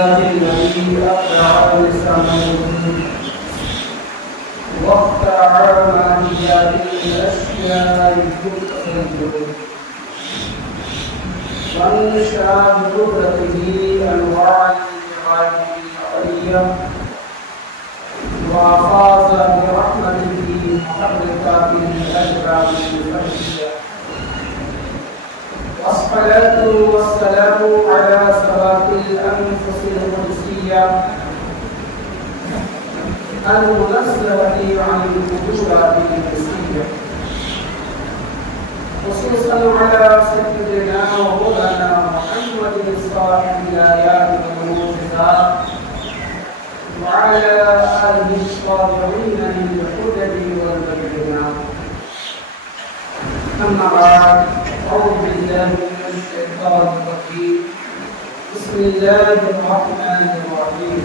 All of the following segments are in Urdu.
بالله الذي أبدع لسانه واخترع ماهيات الأشياء كله وانشأ بقدرته أنواع الغاية العليا وأفاض برحمته محركات الأجرام الفردية والصلاة والسلام على صلاة الأنفس القدسية المنزهة عن الوجوهات الجنسية خصوصا على سيدنا ومولانا محمد صاحب الآيات والمعجزات وعلى آله الصابرين للحجج والبينات. أما بعد، أعوذ بالله من الشيطان الرجيم. بسم الله الرحمن الرحيم.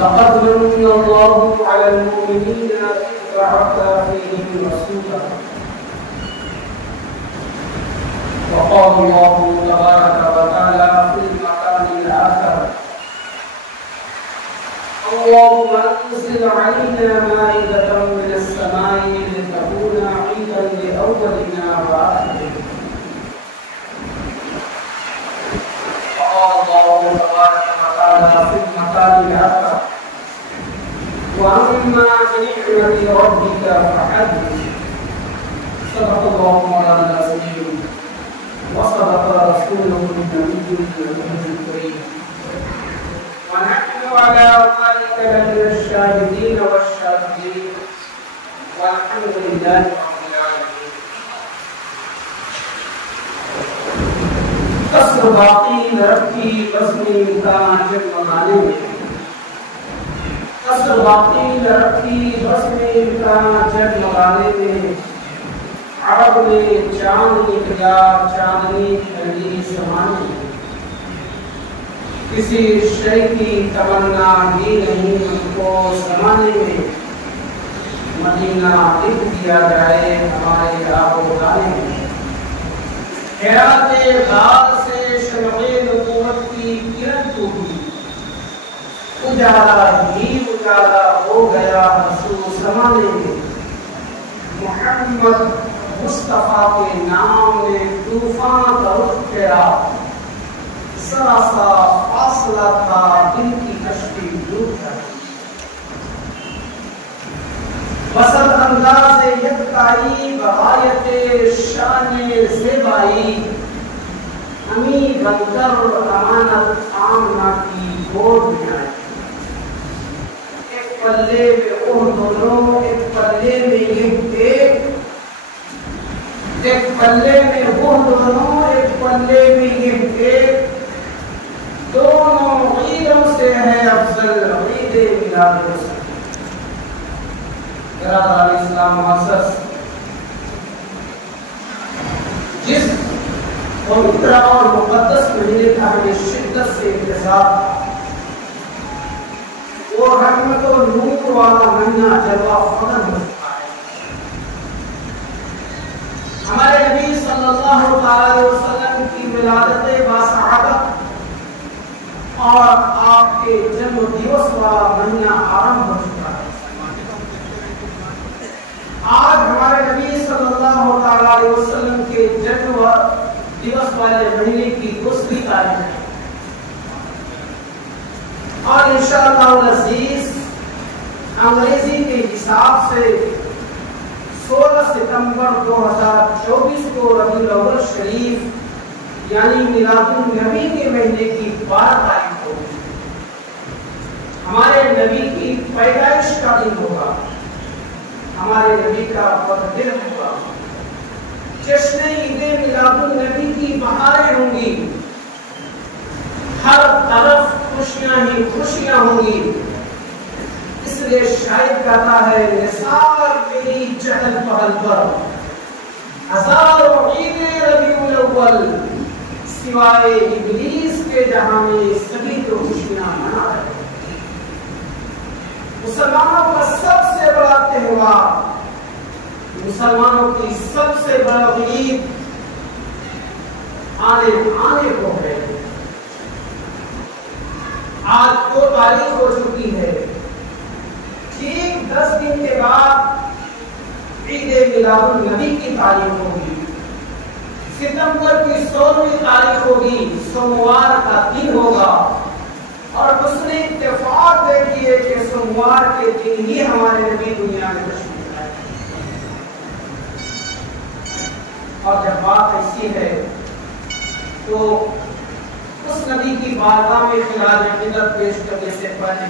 لقد من الله على المؤمنين إذ بعث فيهم رسولا. وقال الله تبارك وتعالى في المكان الآخر: اللهم أنزل علينا مائدة من السماء لتكون عيدا لأولنا وآخرنا. وقال الله تبارك وتعالى في المكان الآخر: وأما بنعمة ربك فحدث. صدق الله مولانا العظيم وصدق رسوله النبي الكريم، ونحن على ذلك لمن الشاهدين والشاكرين، والحمد لله رب العالمين. قصر باقی رکھی بزمی کا جنم لانے میں، قصر باقی رکھی بزمی کا جنم لانے میں، عرب نے چاند نکلا چاندنی ٹھنڈی زمانے میں، کسی شے کی تمنا بھی نہیں ہم کو زمانے میں، مدینہ لکھ دیا جائے ہمارے آب و دانے میں، حیرات غار سے شمع نبوت کی کرن ٹوٹی، اجالا ہی اجالا ہو گیا رسول زمانے میں، محمد مصطفیٰ کے نام نے طوفان کا رخ پھیرا، ذرا سا فاصلہ تھا دل کی کشتی ڈوب گئی، وسط انداز یکتائی بغایت شان زیبائی، امی بندر امانت آمنہ کی گود میں آئی، ایک پلے میں وہ دونوں، ایک پلے میں یہ ایک پلے میں وہ دونوں، ایک پلے میں یہ ایک، دونوں عیدوں سے ہے افضل عید میلاد رسول۔ برادران اسلام معزز، جس پوتر اور مقدس مہینے کا ہمیں شدت سے انتظار تھا، وہ رحمت و نور والا مہینہ جلوہ فخر ہو چکا ہے۔ ہمارے نبی صلی اللہ علیہ وسلم کی ولادت باسعادت اور آپ کے جنم دیوس والا مہینہ آرمبھ ہو چکا ہے۔ آج ہمارے نبی صلی اللہ علیہ وسلم کے جنم دیوس والے مہینے کی دوسری تاریخ ہے، اور انشاءاللہ العزیز انگریزی کے حساب سے 16 ستمبر 2024 کو ربیع الاول شریف یعنی میلاد النبی کے مہینے کی 12 تاریخ کو ہمارے نبی کی پیدائش کا دن ہوگا، ہمارے نبی کا بددل ہوگا، جشن عید میلاد النبی کی بہاریں ہوں گی، ہر طرف خوشیاں ہی خوشیاں ہوں گی۔ اس لیے شاعر کہتا ہے: نثار میری چہل پہل پر ہزاروں عید ربیع الاول، سوائے ابلیس کے جہاں میں سبھی تو خوشیاں منا رہے ہیں۔ مسلمانوں کا سب سے بڑا تہوار، مسلمانوں کی سب سے بڑا عید آنے کو ہے، آج 2 تاریخ ہو چکی ہے، ٹھیک 10 دن کے بعد عید میلاد النبی کی تاریخ ہوگی، ستمبر کی 16ویں تاریخ ہوگی، سوموار کا دن ہوگا، اور حسن اتفاق دیکھیے کہ سوموار کے دن ہی ہمارے نبی دنیا میں تشریف لائے۔ اور جب بات ایسی ہے تو اس نبی کی بارگاہ میں خراج عقیدت پیش کرنے سے پہلے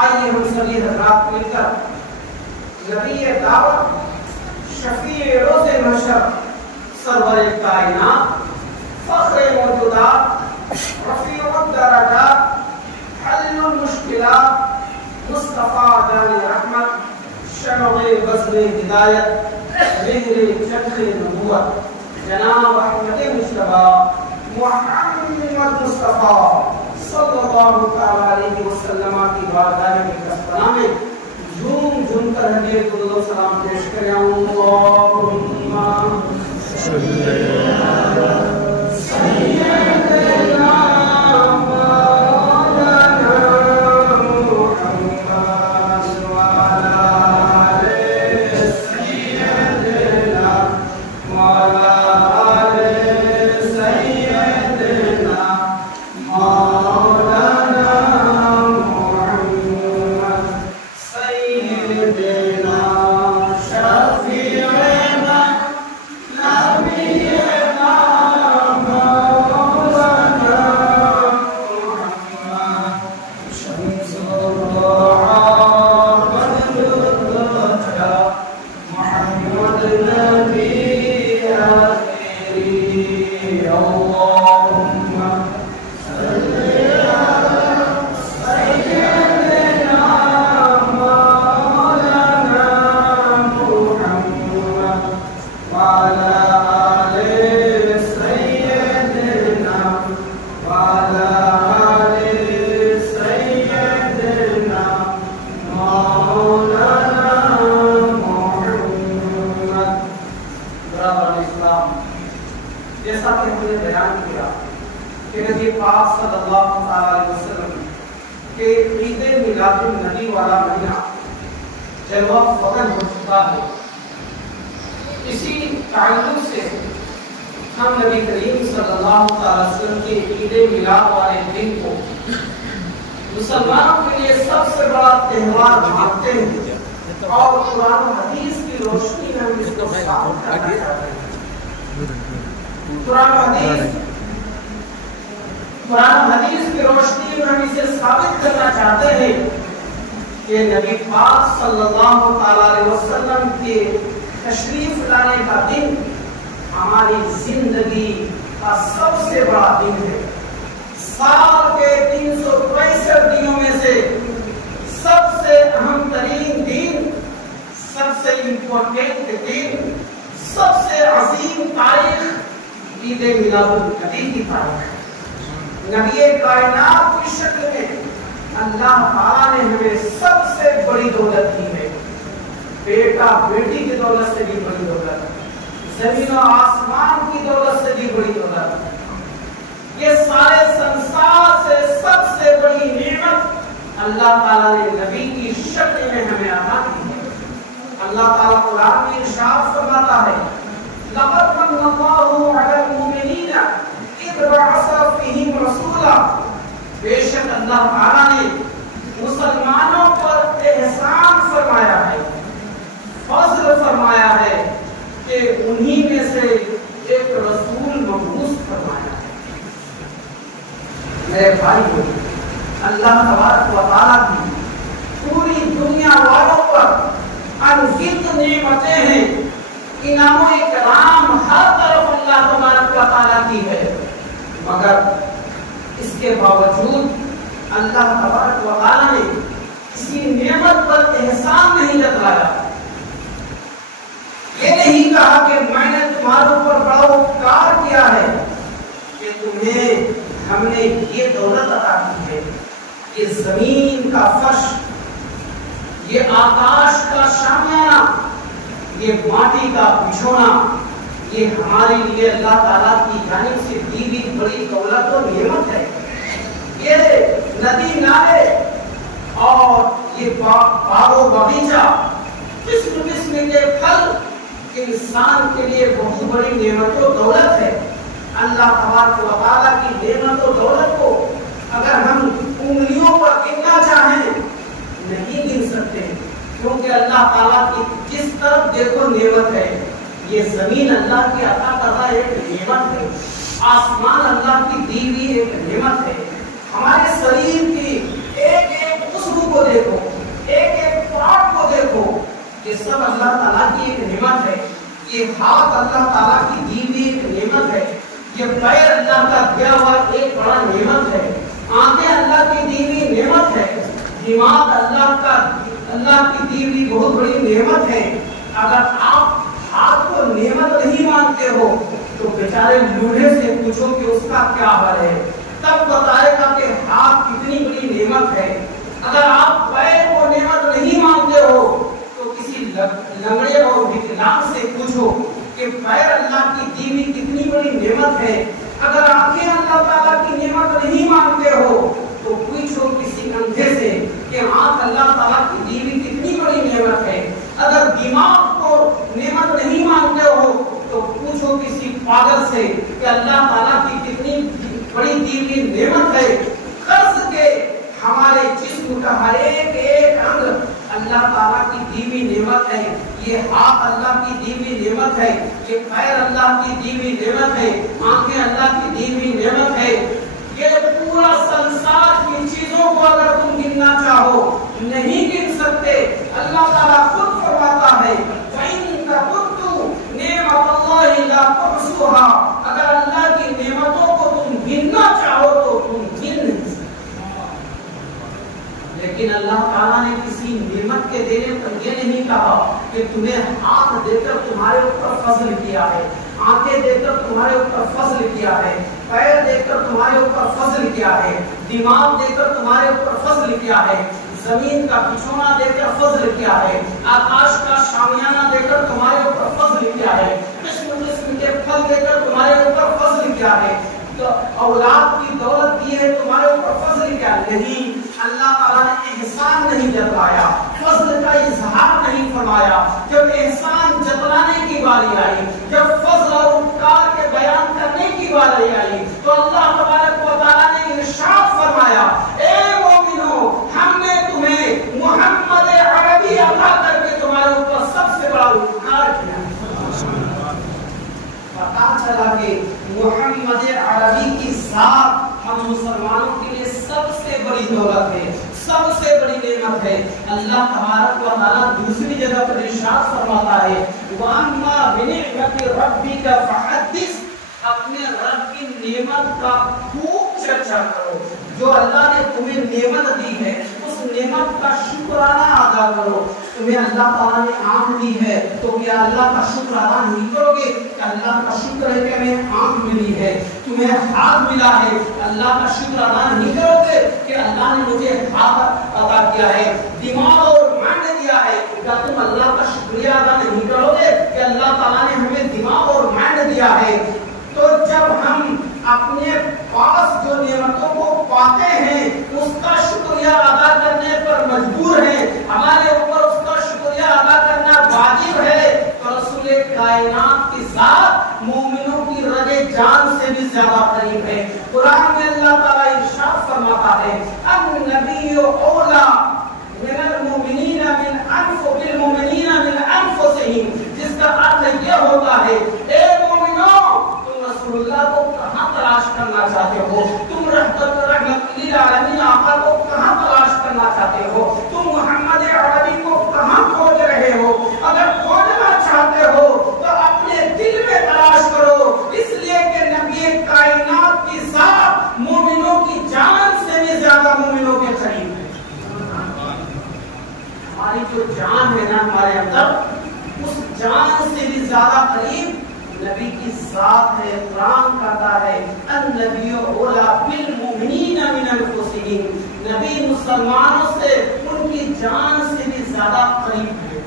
آئیے ہم سبھی حضرات مل کر نبی دعوت، شفیع روز محشر، سرور کائنات، فخر موجودات، رفیع الدرجات، حل المشکلات، مصطفیٰ جان رحمت، شمع بزم ہدایت، مہر چرخ نبوت، جناب احمد مصطفیٰ محمد مصطفیٰ صلی اللہ علیہ وسلم کی بارگاہ مقدسہ میں جھوم جھوم کر ہدیہ درود و سلام پیش کریں۔ اللہم صلی علی سیدنا جیسا کہ ہم نے بیان کیا کہ نبی پاک صلی اللہ علیہ وسلم کہ عید میلاد النبی والا مہینہ جلوہ فغن ہو چکا ہے، اسی تعلق سے ہم نبی کریم صلی اللہ علیہ وسلم کے عید میلاد والے دن کو مسلمانوں کے لیے سب سے بڑا تہوار مانتے ہیں، اور قرآن و حدیث کی روشنی میں ہم اس کو ثابت کرنا چاہتے ہیں۔ قرآن و حدیث کی روشنی میں ہم اسے ثابت کرنا چاہتے ہیں کہ نبی پاک صلی اللہ علیہ وسلم کے تشریف لانے کا دن ہماری زندگی کا سب سے بڑا دن ہے۔ سال کے 365 دنوں میں سے سب سے اہم ترین دن، سب سے امپورٹنٹ دن، سب سے عظیم تاریخ عید میلاد النبی کی تاریخ ہے۔ نبی کائنات کی شکل میں اللہ تعالیٰ نے ہمیں سب سے بڑی دولت دی ہے، بیٹا بیٹی کی دولت سے بھی بڑی دولت، زمین و آسمان کی دولت سے بھی بڑی دولت، یہ سارے سنسار سے سب سے بڑی نعمت اللہ تعالیٰ نے نبی کی شکل میں ہمیں عطا کی ہے۔ اللہ تعالیٰ قرآن میں ارشاد فرماتا ہے لقد من اللہ علی المؤمنین اذ بعث فیہم رسولا، بے شک اللہ تعالیٰ نے مسلمانوں پر احسان فرمایا ہے، فضل فرمایا ہے کہ انہی میں سے ایک رسول مبعوث فرمایا ہے۔ میرے بھائی، اللہ تبارک و تعالیٰ کی پوری دنیا والوں پر انگت نعمتیں ہیں، انعام و اکرام ہر طرف اللہ تبارک و تعالیٰ کی ہے، مگر اس کے باوجود اللہ تبارک و تعالیٰ نے کسی نعمت پر احسان نہیں جتلایا، یہ نہیں کہا کہ میں نے تمہارے اوپر بڑا اپکار کیا ہے کہ تمہیں ہم نے یہ دولت عطا کی ہے، یہ زمین کا فرش، یہ آکاش کا شامیانہ، یہ ماٹی کا بچھونا، یہ ہمارے لیے اللہ تعالیٰ کی جانب سے دی گئی بڑی دولت و نعمت ہے۔ یہ ندی نالے اور یہ باغ و باغیچہ، قسم قسم کے پھل انسان کے لیے بہت بڑی نعمت و دولت ہے۔ اللہ تبارک و تعالیٰ کی نعمت و دولت کو اگر ہم انگلیوں پر گننا چاہیں نہیں گن سکتے، کیونکہ اللہ تعالیٰ کی جس طرف دیکھو نعمت ہے۔ یہ زمین اللہ کی عطا کردہ ایک نعمت ہے، آسمان اللہ کی دی ہوئی ایک نعمت ہے، ہمارے شریر کی ایک ایک عضو کو دیکھو، ایک ایک پارٹ کو دیکھو، یہ سب اللہ تعالیٰ کی ایک نعمت ہے۔ یہ ہاتھ اللہ تعالیٰ کی دی ہوئی ایک نعمت ہے، یہ پیر اللہ کا دیا ہوا ایک بڑا نعمت ہے، آنکھیں اللہ کی دی ہوئی نعمت ہے، دماغ اللہ کی دی ہوئی بہت بڑی نعمت ہے۔ اگر آپ ہاتھ کو نعمت نہیں مانتے ہو تو بیچارے لوڑے سے پوچھو کہ اس کا کیا حال ہے، تب بتائے گا کہ ہاتھ کتنی بڑی نعمت ہے۔ اگر آپ پیر کو نعمت نہیں مانتے ہو تو کسی لنگڑے اور وکلانگ سے پوچھو کہ پیر اللہ کی دی ہوئی کتنی بڑی نعمت ہے۔ اگر آنکھیں اللہ تعالیٰ کی نعمت نہیں مانتے ہو تو پوچھو کسی اندھے سے کہ آنکھ اللہ تعالیٰ کی دی ہوئی کتنی بڑی نعمت ہے۔ اگر دماغ کو نعمت نہیں مانتے ہو تو پوچھو کسی پاگل سے کہ اللہ تعالیٰ کی کتنی بڑی دی ہوئی نعمت ہے۔ قرض کے ہمارے جسم کا ہر ایک ایک انگ اللہ تعالیٰ کی دی ہوئی نعمت ہے۔ یہ ہاتھ اللہ کی دی ہوئی نعمت ہے، یہ پیر اللہ کی دی ہوئی نعمت ہے، آنکھیں اللہ کی دی ہوئی نعمت ہے۔ یہ پورا سنسار کی چیزوں کو اگر تم گننا چاہو نہیں گن سکتے۔ اللہ تعالیٰ خود فرماتا ہے وَإِن تَعُدُّوا نِعْمَتَ اللَّهِ لَا تُحْصُوهَا، اگر اللہ کی نعمتوں کو تم گننا چاہو تو تم گن نہیں سکتے۔ لیکن اللہ تعالیٰ نے کسی نعمت کے دینے پر یہ نہیں کہا کہ تمہیں ہاتھ دے کر تمہارے اوپر فضل کیا ہے، آنکھیں دے کر تمہارے اوپر فضل کیا ہے، پیر دے کر تمہارے اوپر فضل کیا ہے، دماغ دے کر تمہارے اوپر فضل کیا ہے، زمین کا بچھونا دے کر فضل کیا ہے، آکاش کا شامیانہ دے کر تمہارے اوپر فضل کیا ہے، قسم قسم کے پھل دے کر تمہارے اوپر فضل کیا ہے، تو اولاد کی دولت دی ہے تمہارے اوپر فضل کیا نہیں۔ اللہ تعالیٰ نے احسان نہیں جتلایا، فضل کا اظہار نہیں فرمایا۔ جب احسان جتلانے کی باری آئی، جب فضل اور اپکار کے بیان کرنے کی باری آئی تو اللہ تبارک و تعالیٰ نے ارشاد فرمایا اے مومنو، ہم نے تمہیں محمد عربی عطا کر کے تمہارے اوپر سب سے بڑا اپکار کیا۔ پتا چلا کہ محمد عربی کی ذات ہم مسلمانوں کے لیے سب سے بڑی دولت ہے، سب سے بڑی نعمت ہے۔ اللہ تبارک و تعالیٰ دوسری جگہ پر ارشاد فرماتا ہے وَأَمَّا بِنِعْمَةِ رَبِّكَ فَحَدِّثْ، اپنے رب کی نعمت کا خوب چرچا کرو۔ جو اللہ نے تمہیں نعمت دی ہے اس نعمت کا شکرانہ ادا کرو۔ تمہیں اللہ تعالیٰ نے آنکھ دی ہے تو کیا اللہ کا شکر ادا نہیں کرو گے کہ اللہ کا شکر ہے کہ ہمیں آنکھ ملی ہے؟ تمہیں ہاتھ ملا ہے، اللہ کا شکر ادا نہیں کرو گے کہ اللہ نے مجھے ہاتھ عطا کیا ہے؟ دماغ اور مائنڈ دیا ہے، کیا تم اللہ کا شکریہ ادا نہیں کرو گے کہ اللہ تعالیٰ نے ہمیں دماغ اور مائنڈ دیا ہے؟ تو جب ہم اپنے پاس جو نعمتوں کو پاتے ہیں اس کا شکریہ ادا کرنے پر مجبور ہیں، ہمارے اوپر اس کا شکریہ ادا کرنا واجب ہے، تو رسول کائنات کی ذات مومنوں کی رگے جان سے بھی زیادہ قریب ہے۔ قرآن میں اللہ تعالیٰ ارشاد فرماتا ہے النبی اولا من المؤمنین من بالمؤمنین من انفسہم، جس کا ارتھ یہ ہوتا ہے اے مومنوں، رسول اللہ کو کہاں تلاش کرنا چاہتے ہو؟ تم رحمت للعالمین آقا کو کہاں تلاش کرنا چاہتے ہو؟ تم محمد عربی کو کہاں کھوج رہے ہو؟ اگر کھوجنا چاہتے ہو تو اپنے دل میں تلاش کرو، اس لیے کہ نبی کائنات کی ذات مومنوں کی جان سے بھی زیادہ مومنوں کے قریب ہے۔ ہماری جو جان ہے نا ہمارے اندر، اس جان سے بھی زیادہ قریب نبی کی ذات ہے۔ قرآن کہتا ہے النبی اولا بالمؤمنین من انفسہم، نبی مسلمانوں سے ان کی جان سے بھی زیادہ قریب ہے۔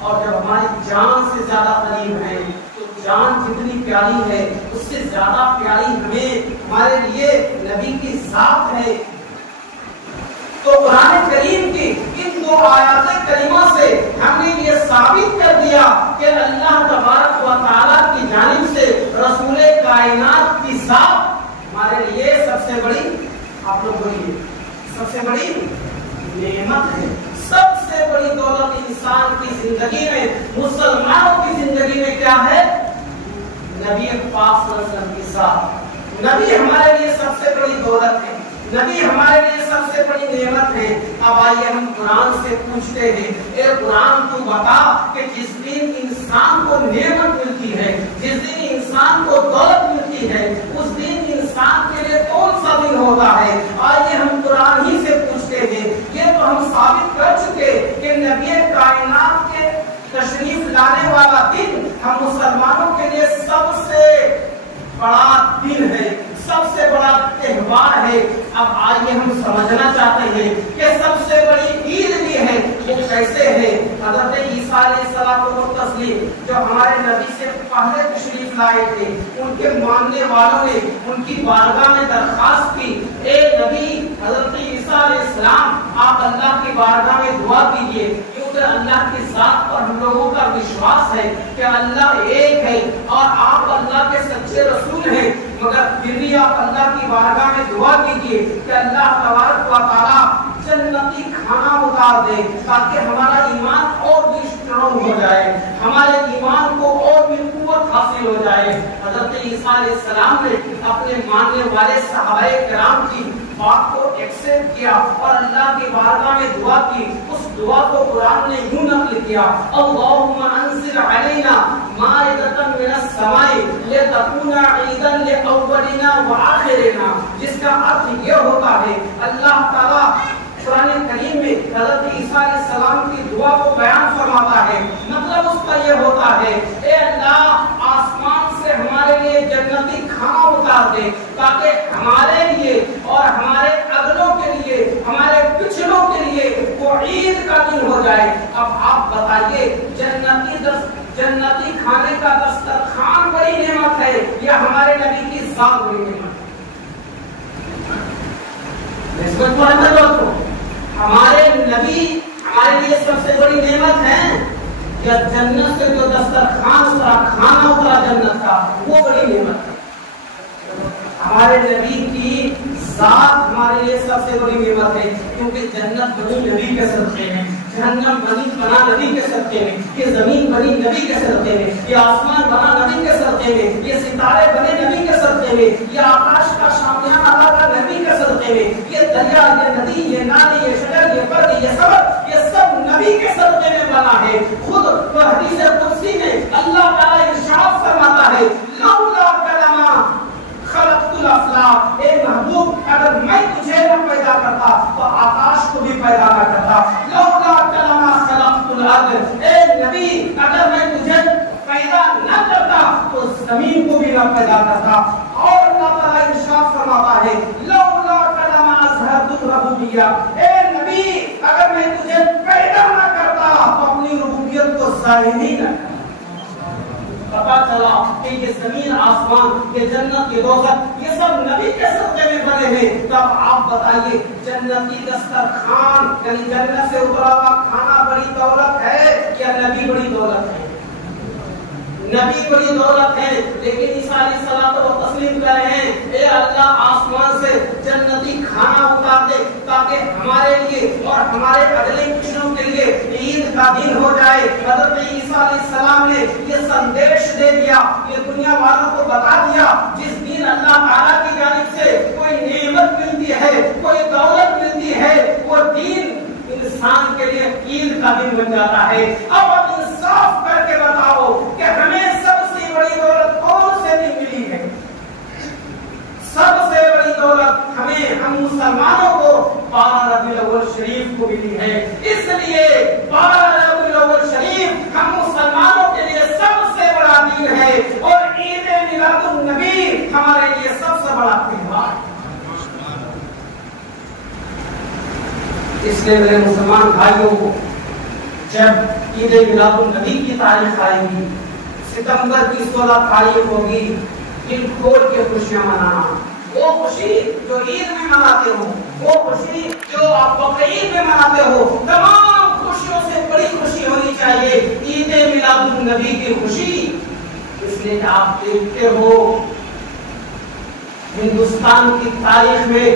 اور جب ہماری جان سے زیادہ قریب ہے تو جان جتنی پیاری ہے اس سے زیادہ پیاری ہمیں ہمارے لیے نبی کی ذات ہے۔ تو قرآن کریم کی ان دو آیات کریمہ سے ہم نے یہ ثابت کر دیا کہ اللہ تبارک و تعالیٰ کی جانب سے رسول کائنات کی ذات ہمارے لیے سب سے بڑی، آپ لوگ بولیے، سب سے بڑی نعمت ہے۔ سب سے بڑی دولت انسان کی زندگی میں، مسلمانوں کی زندگی میں کیا ہے؟ نبی پاک صلی اللہ علیہ وسلم کی ذات۔ نبی ہمارے لیے سب سے بڑی دولت ہے، نبی ہمارے لیے سب سے بڑی نعمت ہے۔ اب آئیے ہم قرآن سے پوچھتے ہیں، اے قرآن تو بتا کہ جس دن انسان کو نعمت ملتی ہے، جس دن انسان کو دولت ملتی ہے، اس دن انسان کے لیے کون سا دن ہوتا ہے؟ آئیے ہم قرآن ہی سے پوچھتے ہیں۔ یہ تو ہم ثابت کر چکے کہ نبی کائنات کے تشریف لانے والا دن ہم مسلمانوں کے لیے سب سے بڑا دن ہے، سب سے بڑا تہوار ہے۔ اب آئیے ہم سمجھنا چاہتے ہیں کہ سب سے بڑی عید بھی ہے، وہ کیسے ہے؟ حضرت عیسیٰ علیہ السلام و تسلیم جو ہمارے نبی سے پہلے تشریف لائے تھے، ان کے ماننے والوں نے ان کی بارگاہ میں درخواست کی، اے نبی حضرت عیسیٰ علیہ السلام آپ اللہ کی بارگاہ میں دعا کیجیے، کیونکہ اللہ کی ذات پر ہم لوگوں کا وشواس ہے کہ اللہ ایک ہے اور آپ اللہ کے سچے رسول ہیں، مگر پھر بھی آپ اللہ کی بارگاہ میں دعا کیجیے کہ اللہ تبارک و تعالیٰ جنتی کھانا اتار دے تاکہ ہمارا ایمان اور بھی اسٹرانگ ہو جائے، ہمارے ایمان کو اور بھی قوت حاصل ہو جائے۔ حضرت عیسیٰ علیہ السلام نے اپنے ماننے والے صحابہ کرام کی بات کو ایکسپٹ کیا اور اللہ کی بارگاہ میں دعا کی۔ اس دعا کو قرآن نے یوں نقل کیا، اللہم انزل علینا مائدۃ من السماء لتکون عیدا لاولنا وآخرنا، جس کا ارتھ یہ ہوتا ہے اللہ تعالیٰ قرآن کریم میں حضرت عیسیٰ علیہ السلام کی دعا کو بیان فرماتا ہے۔ مطلب اس کا یہ ہوتا ہے، اے اللہ آسمان سے ہمارے لیے جنتی کھانا اتار دے تاکہ ہمارے لیے اور ہمارے اگلوں کے لیے، ہمارے پچھلوں کے لیے وہ عید کا دن ہو جائے۔ اب آپ بتائیے جنتی کھانے کا دسترخوان بڑی نعمت ہے یا ہمارے نبی کی ذات بڑی نعمت ہے؟ ہمارے نبی ہمارے لیے سب سے بڑی نعمت ہے یا جنت سے جو دسترخوان اترا، کھانا اترا جنت کا، وہ بڑی نعمت ہے؟ ہمارے نبی کی ذات ہمارے لیے سب سے بڑی نعمت ہے، کیونکہ جنت بنی نبی کے صدقے میں، جہنم بنا نبی کے صدقے میں، یہ زمین بنی نبی کے صدقے میں، یہ آسمان بنا نبی کے صدقے میں، یہ ستارے بنے نبی کے صدقے میں، یہ آکاش کا شامیانہ لگا نبی کے صدقے میں، یہ دریا، یہ ندی، یہ نالی، یہ شجر، یہ برگ، یہ سبز، یہ سب نبی کے صدقے میں بنا ہے۔ خود وہ حدیث قدسی میں اللہ تعالیٰ ارشاد فرماتا ہے، لولا کلمہ خلقت الافلاق، اے محبوب اگر میں تجھے نہ پیدا کرتا تو آکاش کو بھی پیدا نہ کرتا۔ لولا کلمہ خلقت الارض، اے نبی اگر میں تجھے پیدا نہ کرتا تو زمین کو بھی نہ پیدا کرتا۔ اور اللہ تعالیٰ ارشاد فرماتا ہے، لولا کلمہ اظہرت الربوبیہ، اے نبی اگر میں تجھے پیدا نہ کرتا تو اپنی ربوبیت کو ظاہر ہی نہ کرتا۔ پتا چلا کہ یہ زمین آسمان، یہ جنت، یہ دوزخ، یہ سب نبی کے صدقے میں بنے ہیں۔ تب آپ بتائیے جنتی دسترخوان یعنی جنت سے اترا ہوا کھانا بڑی دولت ہے یا نبی بڑی دولت ہے؟ نبی بڑی دولت ہے، لیکن عیسیٰ علیہ السلام تو تسلیم کر رہے ہیں، اے اللہ آسمان سے جنتی کھانا اتار دے تاکہ ہمارے لیے اور ہمارے اگلے پچھلوں کے لیے عید کا دن ہو جائے۔ حضرت عیسیٰ علیہ السلام نے یہ سندیش دے دیا، یہ دنیا والوں کو بتا دیا، جس دن اللہ تعالیٰ کی جانب سے کوئی نعمت ملتی ہے، کوئی دولت ملتی ہے، وہ دن انسان کے لیے عید کا دن بن جاتا ہے۔ اب انصاف کر کے بتاؤ کہ ہمیں سب سے بڑی دولت کون سے دن ملی ہے؟ سب سے بڑی دولت ہم مسلمانوں کو 12 ربیع الاول شریف کو ملی ہے۔ اس لیے 12 ربیع الاول شریف ہم مسلمانوں کے لیے سب سے بڑا دن ہے اور عید میلاد النبی ہمارے لیے سب سے بڑا تہوار ہے۔ اس لیے میرے مسلمان بھائیوں کو جب عید میلاد النبی کی تاریخ آئے گی، ستمبر کی 16 تاریخ ہوگی، دل کھول کے خوشیاں منانا، وہ خوشی جو عید میں مناتے ہو، وہ خوشی جو آپ بقرعید میں مناتے ہو، تمام خوشیوں سے بڑی خوشی ہونی چاہیے عید میلاد النبی کی خوشی، اس لیے کہ آپ دیکھتے ہو ہندوستان کی تاریخ میں،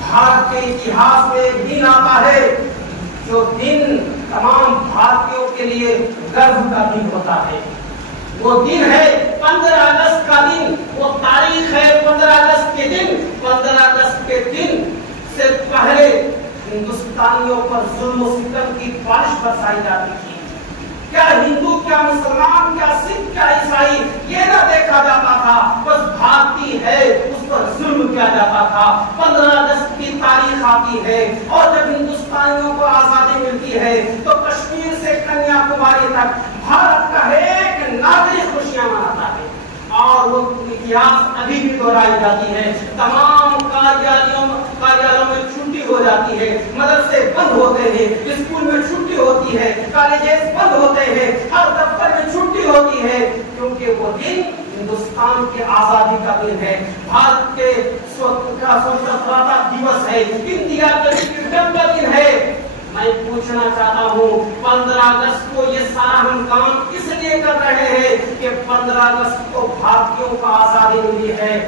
بھارت کے اتہاس میں ایک دن آتا ہے جو دن تمام بھارتیوں کے لیے گرو کا دن ہوتا ہے۔ وہ دن ہے 15 اگست کا دن، وہ تاریخ ہے 15 اگست کے دن۔ 15 اگست کے دن سے پہلے ہندوستانیوں پر ظلم و ستم کی بارش برسائی جاتی تھی۔ کیا ہندو، کیا مسلمان، کیا سکھ، کیا عیسائی، یہ نہ دیکھا جاتا تھا، بس بھارتی ہے اس پر ظلم کیا جاتا تھا۔ 15 اگست کی تاریخ آتی ہے اور جب ہندوستانیوں کو آزادی ملتی ہے تو کشمیر سے کنیا کماری تک بھارت کا ایک ناگرک خوشیاں مناتا ہے، اور وہ اتہاس ابھی بھی دہرائی جاتی ہے۔ تمام کاریالوں میں چھٹی ہو جاتی ہے، مدرسے بند ہوتے ہیں، اسکول میں چھٹی ہوتی ہے، کالجز بند ہوتے ہیں، ہر دفتر میں چھٹی ہوتی ہے، کیونکہ وہ دن ہندوستان کی آزادی کا دن ہے، بھارت کے سوتنترتا دیوس ہے، انڈیا کے فریڈم کا دن ہے۔ میں پوچھنا چاہتا ہوں 15 اگست کو یہ سارا ہم کام کس لیے کر رہے ہیں کہ 15 اگست کو بھارتیوں کو آزادی ملی ہے۔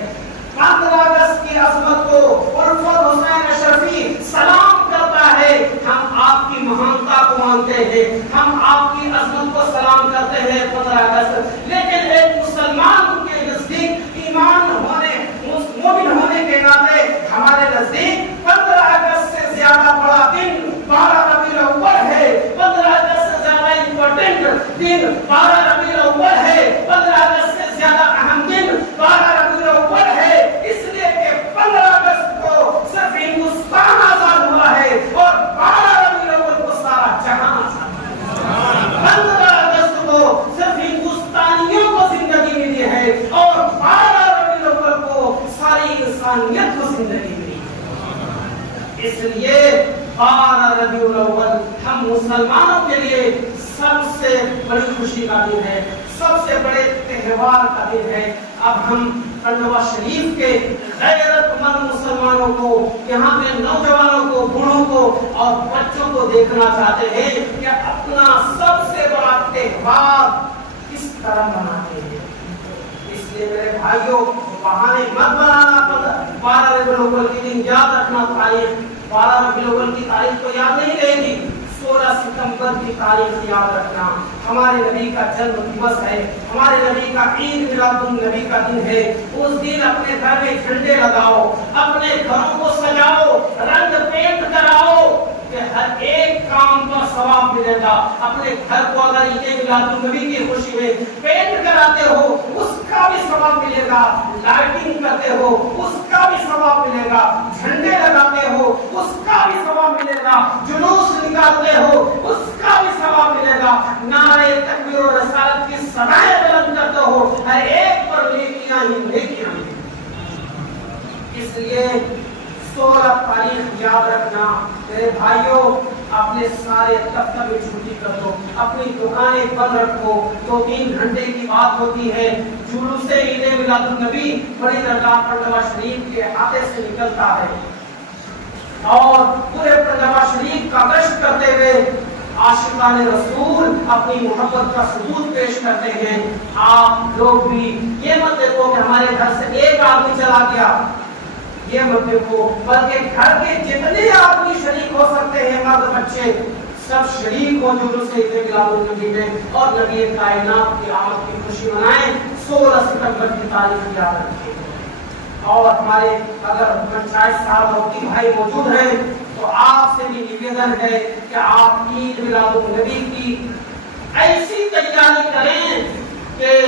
15 اگست کی عظمت کو الفت حسین اشرفی سلام کرتا ہے، ہم آپ کی مہانتا کو مانتے ہیں، ہم آپ کی عظمت کو سلام کرتے ہیں 15 اگست، لیکن ایک مسلمان کے نزدیک ایمان ہونے، مومن ہونے کے ناطے ہمارے نزدیک 15 اگست سے زیادہ بڑا دن 12 ربیع الاول ہے۔ 15 اگست سے زیادہ امپورٹنٹ دن 12 ربیع الاول ہے۔ 15 اگست سے زیادہ اہم دن 12 ربیع الاول ہے، اس لیے کہ 15 اگست کو صرف ہندوستان آزاد ہوا ہے اور 12 ربیع الاول کو سارا جہاں آزاد ہوا ہے۔ 15 اگست کو صرف ہندوستانیوں کو زندگی ملی ہے اور 12 ربیع الاول کو ساری انسانیت کو زندگی ملی ہے۔ اس لیے 12 ربیع الاول ہم مسلمانوں کے لیے سب سے بڑی خوشی کا دن ہے، سب سے بڑے تہوار کا دن ہے۔ اب ہم پنڈوا شریف کے غیرت مند مسلمانوں کو، یہاں کے نوجوانوں کو، بوڑھوں کو اور بچوں کو دیکھنا چاہتے ہیں کہ اپنا سب سے بڑا تہوار کس طرح مناتے ہیں۔ اس لیے میرے بھائیوں، بہانے مت بنانا، 12 ربیع الاول کے دن یاد رکھنا تاریخ، 12 ربیع الاول کی تاریخ تو یاد نہیں رہے گی، 16 ستمبر کی تاریخ یاد رکھنا۔ ہمارے نبی کا جنم دیوس ہے، ہمارے نبی کا عید میلاد النبی کا دن ہے۔ اس دن اپنے گھر میں جھنڈے لگاؤ، اپنے گھروں کو سجاؤ، رنگ پینٹ کراؤ کہ ہر ایک کام کا ثواب ملے گا۔ اپنے گھر کو اگر عید میلاد النبی کی خوشی میں پینٹ کراتے ہو اس کا بھی ثواب ملے گا، لائٹنگ کرتے ہو اس کا بھی ثواب ملے گا، جھنڈے لگاتے ہو اس کا بھی ثواب ملے گا، جلوس نکالتے ہو اس کا بھی ثواب ملے گا، نعرے تکبیر و رسالت کی صدائیں بلند کرتے ہو، ہر ایک پر نیکیاں ہی نیکیاں۔ اس لیے 16 تاریخ یاد رکھنا۔ میرے بھائیوں، اپنے سارے دفتر میں چھٹی کر دو، اپنی دکانیں بند رکھو، 2-3 گھنٹے کی بات ہوتی ہے، جلوس عید میلاد النبی بڑی درگاہ پنڈوا شریف کے احاطے سے نکلتا ہے اور پورے پنڈوا شریف کا گشت کرتے ہوئے عاشقان رسول اپنی محبت کا ثبوت پیش کرتے ہیں۔ آپ لوگ بھی یہ مت دیکھو کہ ہمارے گھر سے ایک آدمی چلا گیا، یہ مت دیکھو، بلکہ گھر کے جتنے آدمی شریک ہو سکتے ہیں، مرد بچے سب شریک ہو جلوس عید میلاد النبی میں اور نبی کائنات کی آمد کی خوشی منائیں۔ 16 ستمبر کی تاریخ یاد رکھیں۔ اور ہمارے اگر پنچایت صاحب اور وکیل بھائی موجود ہیں تو آپ سے بھی نویدن ہے کہ آپ عید میلاد النبی کی ایسی تیاری کریں کہ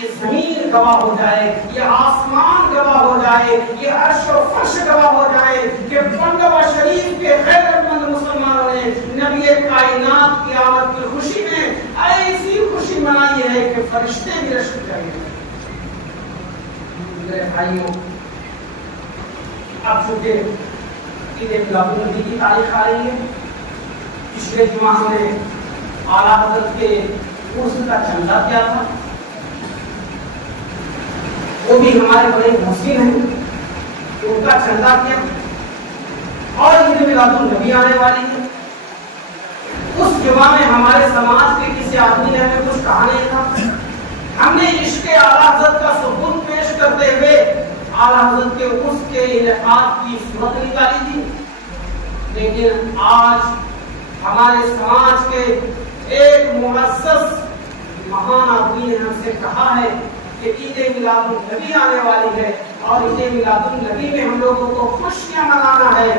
یہ زمین گواہ ہو جائے، یہ آسمان گواہ ہو جائے، یہ عرش و فرش گواہ ہو جائے کہ پنڈوا شریف کے غیرت مند مسلمانوں نے نبی کائنات کی آمد کی خوشی میں ایسی خوشی منائی ہے کہ فرشتے بھی رشک کریں۔ میرے بھائیوں، اب چونکہ عید میلاد النبی کی تاریخ آ رہی ہے، پچھلے جمعہ ہم نے اعلیٰ حضرت کے عرس کا چندہ کیا تھا، وہ بھی ہمارے بڑے محسن ہیں، ان کا چندہ کیا، اور عید میلادالنبی آنے والی ہے۔ اس جمعہ میں ہمارے سماج کے کسی آدمی نے ہمیں کچھ کہا نہیں تھا، ہم نے عشق اعلیٰ حضرت کا ثبوت پیش کرتے ہوئے اعلیٰ حضرت کے اس کے انعقاد کی صورت نکالی تھی۔ لیکن آج ہمارے سماج کے ایک معزز مہان آدمی نے ہم سے کہا ہے کہ عید میلاد النبی آنے والی ہے اور عید میلاد النبی میں ہم لوگوں کو خوشیاں منانا ہے۔